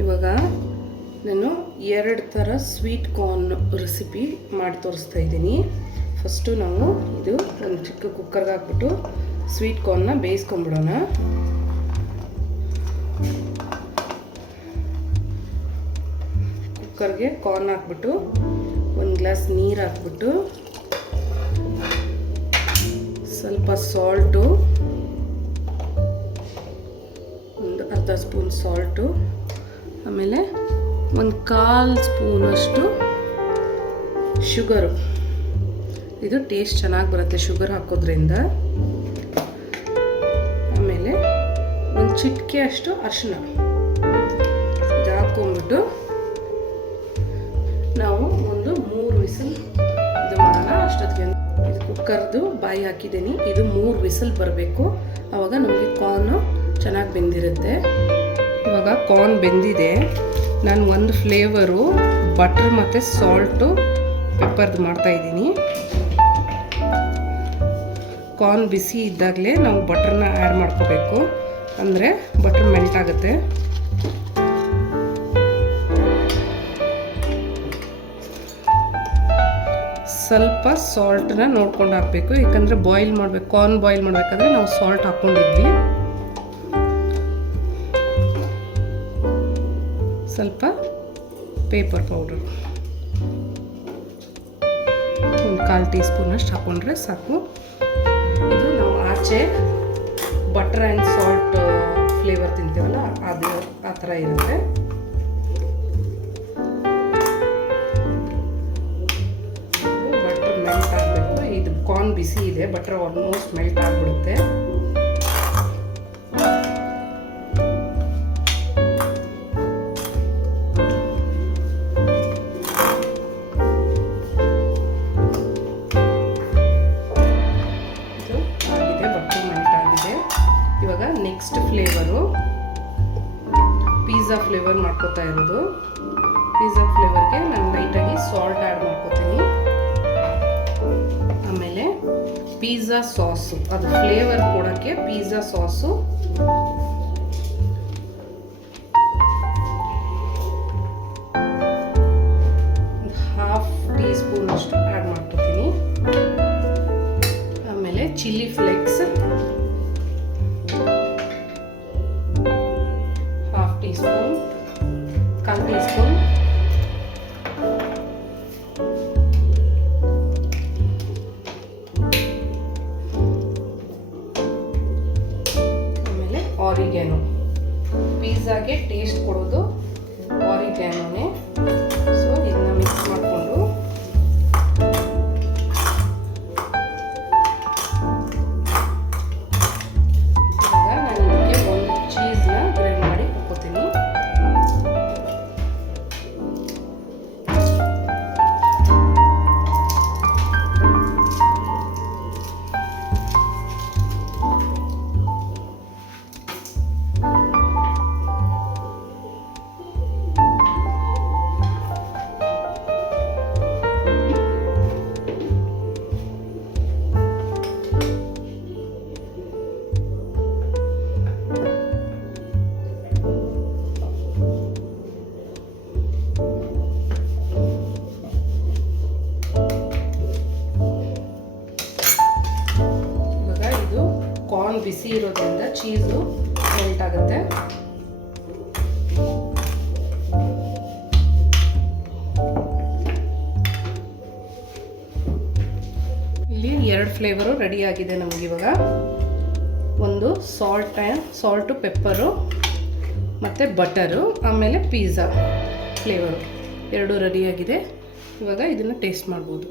ಇವಾಗ ನಾನು 2 ಥರ ಸ್ವೀಟ್ ಕಾರ್ನ್ ರೆಸಿಪಿ ಮಾಡಿ ತೋರಿಸ್ತಾ ಇದ್ದೀನಿ. ಫಸ್ಟು ನಾವು ಇದು ಒಂದು ಚಿಕ್ಕ ಕುಕ್ಕರ್ಗೆ ಹಾಕ್ಬಿಟ್ಟು ಸ್ವೀಟ್ ಕಾರ್ನ್ನ ಬೇಯಿಸ್ಕೊಂಬಿಡೋಣ. ಕುಕ್ಕರ್ಗೆ ಕಾರ್ನ್ ಹಾಕ್ಬಿಟ್ಟು 1 ಗ್ಲಾಸ್ ನೀರು ಹಾಕ್ಬಿಟ್ಟು ಸ್ವಲ್ಪ ಸಾಲ್ಟು, ಒಂದು ಅರ್ಧ ಸ್ಪೂನ್ ಸಾಲ್ಟು, ಆಮೇಲೆ 1/4 ಸ್ಪೂನಷ್ಟು ಶುಗರು. ಇದು ಟೇಸ್ಟ್ ಚೆನ್ನಾಗಿ ಬರುತ್ತೆ ಶುಗರ್ ಹಾಕೋದ್ರಿಂದ. ಆಮೇಲೆ ಒಂದು ಚಿಟಿಕೆ ಅಷ್ಟು ಅರಿಶಿನ ಇದು ಹಾಕ್ಕೊಂಡ್ಬಿಟ್ಟು ನಾವು ಒಂದು 3 ವಿಸಿಲ್ ಇದು ಮಾಡೋಣ. ಅಷ್ಟೊತ್ತಿಗೆ ಇದು ಕುಕ್ಕರ್ದು ಬಾಯಿ ಹಾಕಿದ್ದೀನಿ. ಇದು 3 ವಿಸಿಲ್ ಬರಬೇಕು. ಆವಾಗ ನಮಗೆ ಕಾರ್ನು ಚೆನ್ನಾಗಿ ಬೆಂದಿರುತ್ತೆ. ಇವಾಗ ಕಾರ್ನ್ ಬೆಂದಿದೆ. ನಾನು ಒಂದು ಫ್ಲೇವರು ಬಟರ್ ಮತ್ತು ಸಾಲ್ಟು ಪೆಪ್ಪರ್ದು ಮಾಡ್ತಾಯಿದ್ದೀನಿ. ಕಾರ್ನ್ ಬಿಸಿ ಇದ್ದಾಗಲೇ ನಾವು ಬಟರ್ನ ಆ್ಯಡ್ ಮಾಡ್ಕೋಬೇಕು, ಅಂದರೆ ಬಟರ್ ಮೆಲ್ಟ್ ಆಗುತ್ತೆ. ಸ್ವಲ್ಪ ಸಾಲ್ಟನ್ನ ನೋಡ್ಕೊಂಡು ಹಾಕಬೇಕು, ಯಾಕಂದರೆ ಬಾಯ್ಲ್ ಮಾಡಬೇಕು. ಕಾರ್ನ್ ಬಾಯ್ಲ್ ಮಾಡಬೇಕಾದ್ರೆ ನಾವು ಸಾಲ್ಟ್ ಹಾಕ್ಕೊಂಡಿದ್ವಿ. ಸ್ವಲ್ಪ ಪೇಪರ್ ಪೌಡರ್ ಒಂದು 1/4 ಟೀ ಸ್ಪೂನಷ್ಟು ಹಾಕ್ಕೊಂಡ್ರೆ ಸಾಕು. ಇದು ನಾವು ಆಚೆ ಬಟರ್ ಆ್ಯಂಡ್ ಸಾಲ್ಟ್ ಫ್ಲೇವರ್ ತಿಂತೀವಲ್ಲ, ಅದು ಆ ಥರ ಇರುತ್ತೆ. ಬಟರ್ ಮೆಲ್ಟ್ ಆಗಬೇಕು. ಇದು ಕಾರ್ನ್ ಬಿಸಿ ಇದೆ, ಬಟರ್ ಆಲ್ಮೋಸ್ಟ್ ಮೆಲ್ಟ್ ಆಗಿಬಿಡುತ್ತೆ. ಇವಾಗ ನೆಕ್ಸ್ಟ್ ಫ್ಲೇವರು ಪಿಜ್ಜಾ ಫ್ಲೇವರ್ ಮಾಡ್ಕೋತಾ ಇರೋದು. ಪಿಜ್ಜಾ ಫ್ಲೇವರ್ಗೆ ನಾನು ಲೈಟಾಗಿ ಸಾಲ್ಟ್ ಆ್ಯಡ್ ಮಾಡ್ಕೋತೀನಿ. ಆಮೇಲೆ ಪಿಜ್ಜಾ ಸಾಸು, ಅದು ಫ್ಲೇವರ್ ಕೊಡೋಕ್ಕೆ ಪಿಜ್ಜಾ ಸಾಸು ಒಂದು 1/2 ಟೀ ಸ್ಪೂನ್ ಅಷ್ಟು ಆ್ಯಡ್ ಮಾಡ್ಕೋತೀನಿ. ಆಮೇಲೆ chilli flakes 1/2 tea spoon, 1/4 tea spoon. ಆಮೇಲೆ ಆರಿಗ್ಯಾನೋ, ಪಿಜ್ಜಾಗೆ ಟೇಸ್ಟ್ ಕೊಡೋದು ಆರಿಗ್ಯಾನೋನೇ. ಸೊ ಇದನ್ನ ಮಿಕ್ಸ್ ಮಾಡಿಕೊಂಡು ಬಿಸಿ ಇರೋದ್ರಿಂದ ಚೀಸು ಮೆಲ್ಟ್ ಆಗುತ್ತೆ. ಇಲ್ಲಿ 2 ಫ್ಲೇವರು ರೆಡಿ ಆಗಿದೆ ನಮಗೆ. ಇವಾಗ ಒಂದು ಸಾಲ್ಟು ಪೆಪ್ಪರು ಮತ್ತು ಬಟರು, ಆಮೇಲೆ ಪಿಜ್ಜಾ ಫ್ಲೇವರು 2 ರೆಡಿಯಾಗಿದೆ. ಇವಾಗ ಇದನ್ನು ಟೇಸ್ಟ್ ಮಾಡ್ಬೋದು.